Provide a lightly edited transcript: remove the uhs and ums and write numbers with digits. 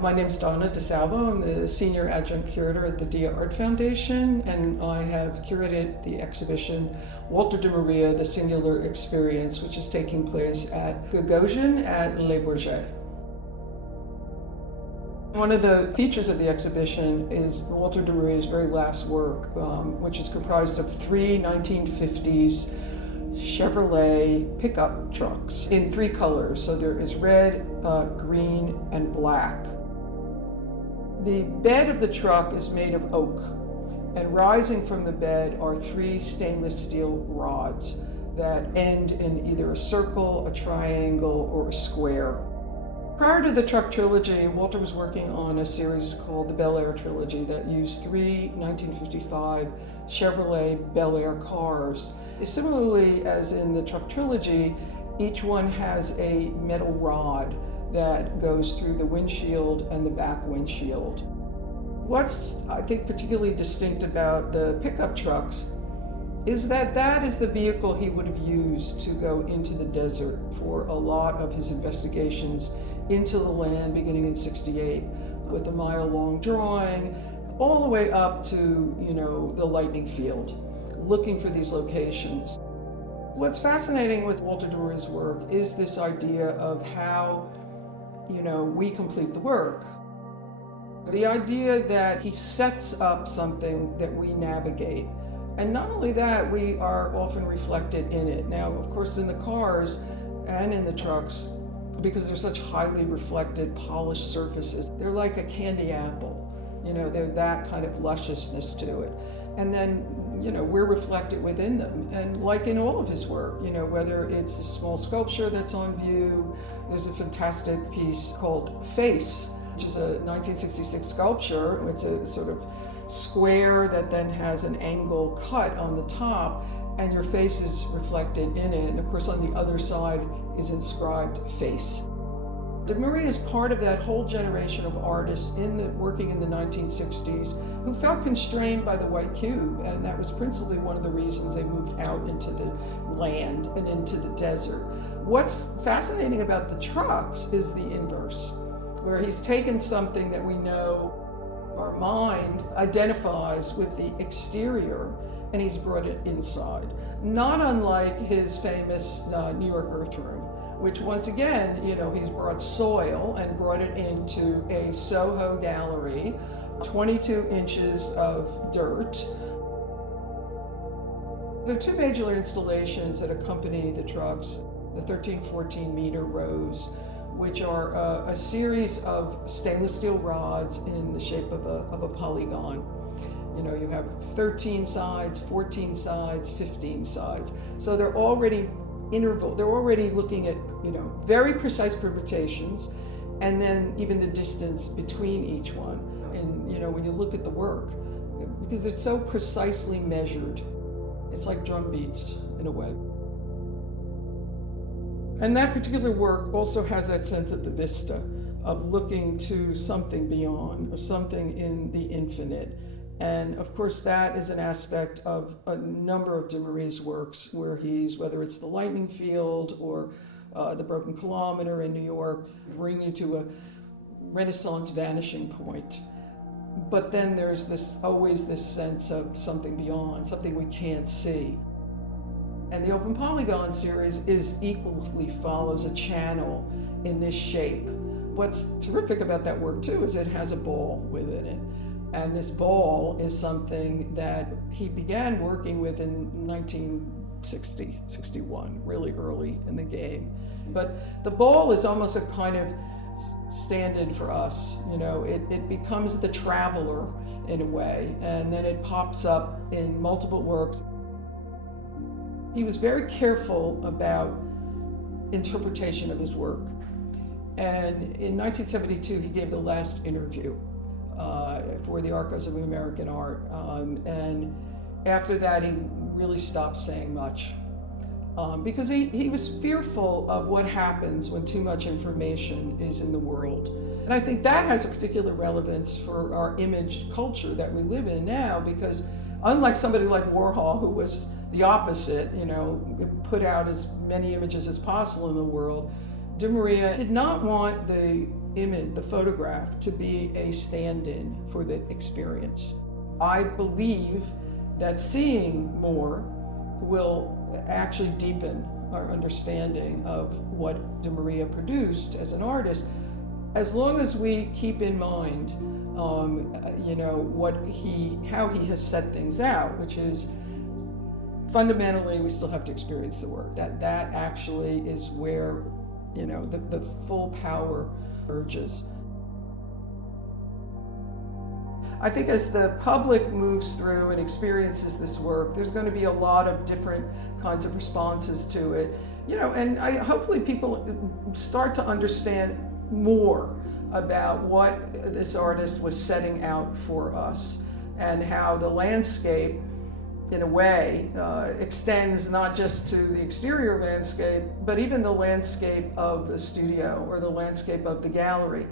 My name's Donna De Salvo. I'm the Senior Adjunct Curator at the Dia Art Foundation, and I have curated the exhibition Walter de Maria, The Singular Experience, which is taking place at Gagosian at Les Bourget. One of the features of the exhibition is Walter de Maria's very last work, which is comprised of three 1950s Chevrolet pickup trucks in three colors. So there is red, green, and black. The bed of the truck is made of oak, and rising from the bed are three stainless steel rods that end in either a circle, a triangle, or a square. Prior to the truck trilogy, Walter was working on a series called the Bel Air trilogy that used three 1955 Chevrolet Bel Air cars. Similarly, as in the truck trilogy, each one has a metal rod that goes through the windshield and the back windshield. What's, I think, particularly distinct about the pickup trucks is that that is the vehicle he would have used to go into the desert for a lot of his investigations into the land beginning in '68, with a mile-long drawing all the way up to, the lightning field, looking for these locations. What's fascinating with Walter de Maria's work is this idea of how we complete the work. The idea that he sets up something that we navigate. And not only that, we are often reflected in it. Now, of course, in the cars and in the trucks, because they're such highly reflected, polished surfaces, they're like a candy apple. They're that kind of lusciousness to it. And then, we're reflected within them. And like in all of his work, whether it's a small sculpture that's on view, there's a fantastic piece called Face, which is a 1966 sculpture. It's a sort of square that then has an angle cut on the top, and your face is reflected in it. And of course, on the other side is inscribed Face. De Maria is part of that whole generation of artists working in the 1960s who felt constrained by the white cube, and that was principally one of the reasons they moved out into the land and into the desert. What's fascinating about the trucks is the inverse, where he's taken something that we know our mind identifies with the exterior, and he's brought it inside. Not unlike his famous New York Earth Room, which once again, he's brought soil and brought it into a Soho gallery, 22 inches of dirt. There are two major installations that accompany the trucks, the 13-14 meter rows, which are a series of stainless steel rods in the shape of a polygon. You have 13 sides, 14 sides, 15 sides. So they're already looking at, very precise permutations, and then even the distance between each one. And, when you look at the work, because it's so precisely measured, it's like drum beats in a way. And that particular work also has that sense of the vista, of looking to something beyond, or something in the infinite. And of course, that is an aspect of a number of de Maria's works, where whether it's the lightning field or the Broken Kilometer in New York, bring you to a Renaissance vanishing point. But then there's always this sense of something beyond, something we can't see. And the Open Polygon series equally follows a channel in this shape. What's terrific about that work too is it has a ball within it. And this ball is something that he began working with in 1960, 61, really early in the game. But the ball is almost a kind of stand-in for us. It becomes the traveler in a way, and then it pops up in multiple works. He was very careful about interpretation of his work. And in 1972, he gave the last interview for the Archives of American Art. And after that, he really stopped saying much because he was fearful of what happens when too much information is in the world. And I think that has a particular relevance for our image culture that we live in now, because unlike somebody like Warhol, who was the opposite, put out as many images as possible in the world, de Maria did not want the image, the photograph, to be a stand-in for the experience. I believe that seeing more will actually deepen our understanding of what De Maria produced as an artist, as long as we keep in mind, how he has set things out, which is fundamentally we still have to experience the work. That actually is where, the full power emerges. I think as the public moves through and experiences this work, there's going to be a lot of different kinds of responses to it. And hopefully people start to understand more about what this artist was setting out for us, and how the landscape, in a way, extends not just to the exterior landscape, but even the landscape of the studio or the landscape of the gallery.